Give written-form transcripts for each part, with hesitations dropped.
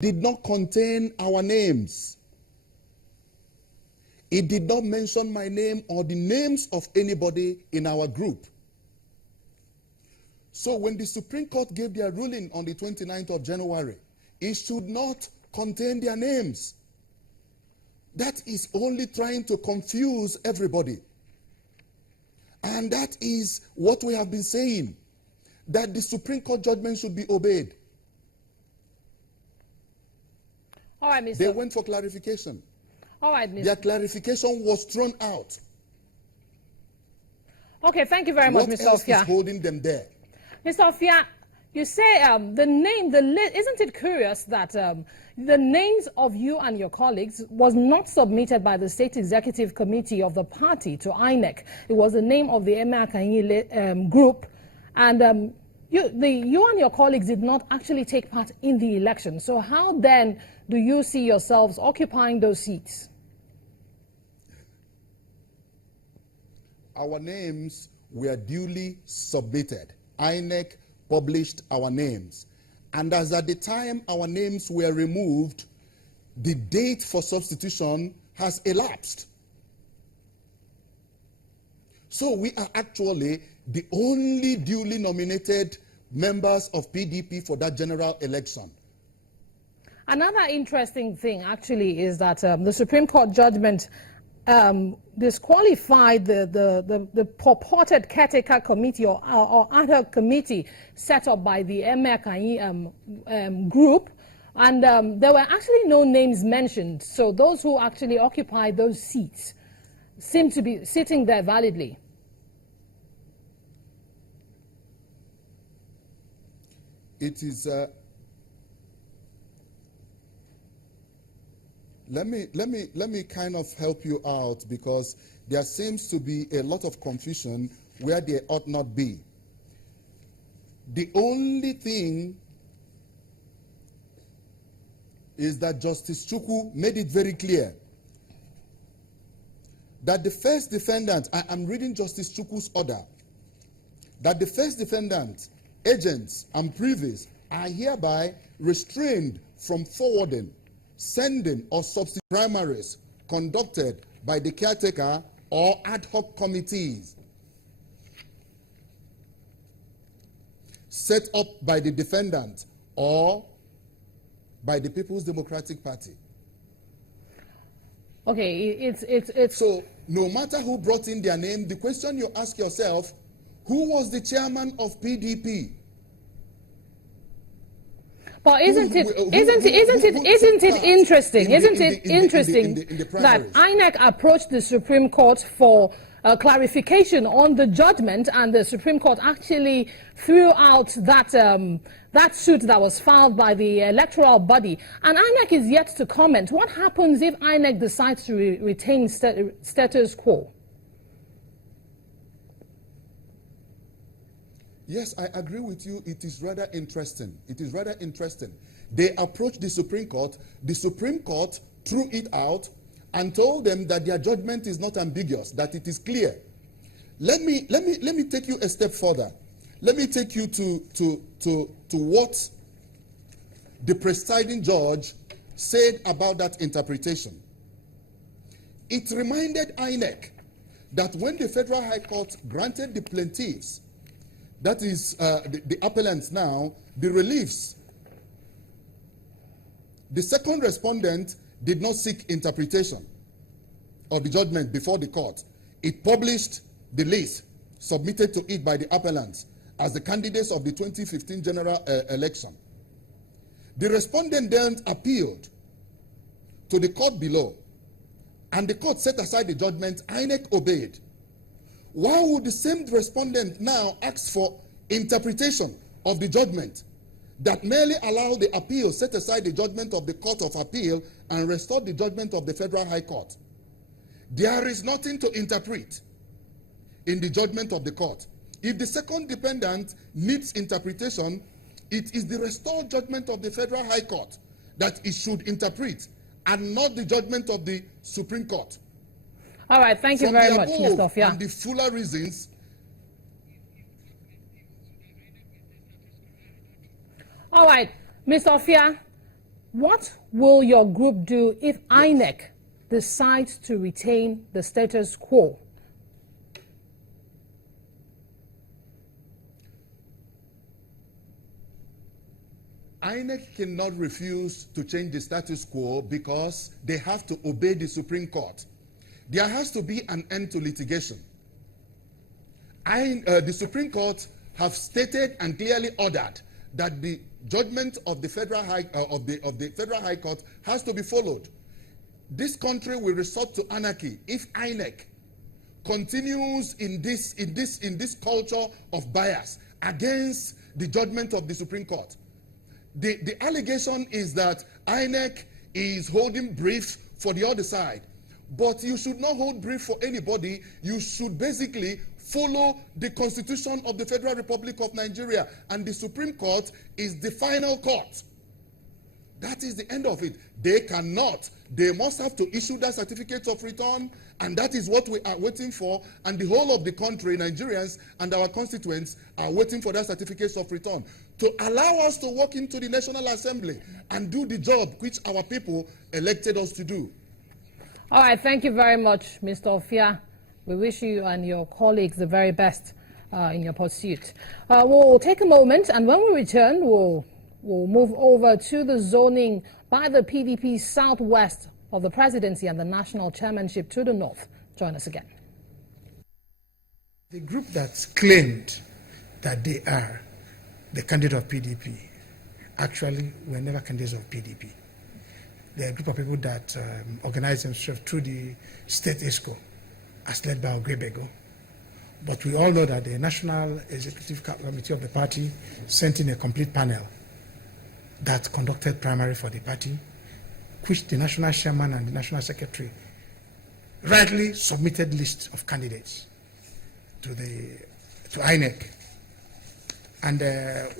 did not contain our names. It did not mention my name or the names of anybody in our group. So when the Supreme Court gave their ruling on the 29th of January, it should not contain their names. That is only trying to confuse everybody. And that is what we have been saying, that the Supreme Court judgment should be obeyed. All right, Mr. They went for clarification. All right, Mr. Their clarification was thrown out. Okay, thank you very much, Mr. What else Ofia. is holding them there? Mr. Ofia, you say isn't it curious that the names of you and your colleagues was not submitted by the State Executive Committee of the party to INEC. It was the name of the Emir Kanyile group, and you and your colleagues did not actually take part in the election. So how then do you see yourselves occupying those seats? Our names were duly submitted. INEC published our names. And as at the time our names were removed, the date for substitution has elapsed. So we are actually the only duly nominated members of PDP for that general election. Another interesting thing actually is that the Supreme Court judgment disqualified the purported caretaker committee or ad hoc committee set up by the Emir Kanyi group, and there were actually no names mentioned. So those who actually occupy those seats seem to be sitting there validly. It is. Let me kind of help you out, because there seems to be a lot of confusion where there ought not be. The only thing is that Justice Chukwu made it very clear that the first defendant, I am reading Justice Chukwu's order, that the first defendant, agents and privies are hereby restrained from forwarding, sending or substitute primaries conducted by the caretaker or ad hoc committees set up by the defendant or by the People's Democratic Party. Okay, it's so no matter who brought in their name, the question you ask yourself, who was the chairman of PDP? But isn't it interesting that INEC approached the Supreme Court for clarification on the judgment, and the Supreme Court actually threw out that suit that was filed by the electoral body, and INEC is yet to comment. What happens if INEC decides to retain status quo? Yes, I agree with you. It is rather interesting. It is rather interesting. They approached the Supreme Court. The Supreme Court threw it out and told them that their judgment is not ambiguous, that it is clear. Let me take you a step further. Let me take you to what the presiding judge said about that interpretation. It reminded INEC that when the Federal High Court granted the plaintiffs, that is the appellants now, the reliefs, the second respondent did not seek interpretation of the judgment before the court. It published the list submitted to it by the appellants as the candidates of the 2015 general election. The respondent then appealed to the court below, and the court set aside the judgment. INEC obeyed. Why would the same respondent now ask for interpretation of the judgment that merely allow the appeal, set aside the judgment of the Court of Appeal, and restore the judgment of the Federal High Court? There is nothing to interpret in the judgment of the court. If the second defendant needs interpretation, it is the restored judgment of the Federal High Court that it should interpret, and not the judgment of the Supreme Court. All right, thank you very much, Mr. Ofia. And the fuller reasons. All right, Mr. Ofia, What will your group do if INEC decides to retain the status quo? INEC cannot refuse to change the status quo because they have to obey the Supreme Court. There has to be an end to litigation. The Supreme Court have stated and clearly ordered that the judgment of the Federal High Court has to be followed. This country will resort to anarchy if INEC continues in this culture of bias against the judgment of the Supreme Court. The allegation is that INEC is holding brief for the other side. But you should not hold brief for anybody. You should basically follow the Constitution of the Federal Republic of Nigeria. And the Supreme Court is the final court. That is the end of it. They cannot. They must have to issue that certificate of return, and that is what we are waiting for. And the whole of the country, Nigerians and our constituents, are waiting for that certificate of return to allow us to walk into the National Assembly and do the job which our people elected us to do. All right, thank you very much, Mr. Ofia. We wish you and your colleagues the very best in your pursuit. We'll take a moment, and when we return, we'll move over to the zoning by the PDP southwest of the presidency and the national chairmanship to the north. Join us again. The group that's claimed that they are the candidate of PDP actually were never candidates of PDP. They're a group of people that organize themselves through the state ESCO, as led by Ogrebego. But we all know that the National Executive Committee of the party sent in a complete panel that conducted primary for the party, which the national chairman and the national secretary rightly submitted lists of candidates to INEC. And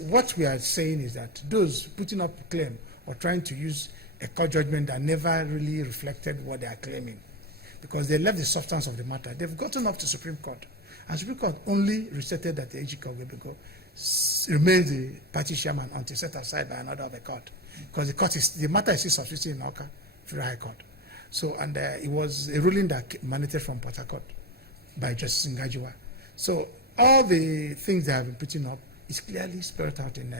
what we are saying is that those putting up a claim or trying to use a court judgment that never really reflected what they are claiming, because they left the substance of the matter. They've gotten up to Supreme Court, and Supreme Court only restated that the Ejike Ogrebego remains the party chairman until set aside by another of the court, because the matter is still subsisting in Oka, Federal High Court. So, and it was a ruling that emanated from Port Harcourt by Justice Ngajiwa. So, all the things they have been putting up is clearly spelled out in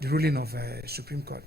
the ruling of Supreme Court.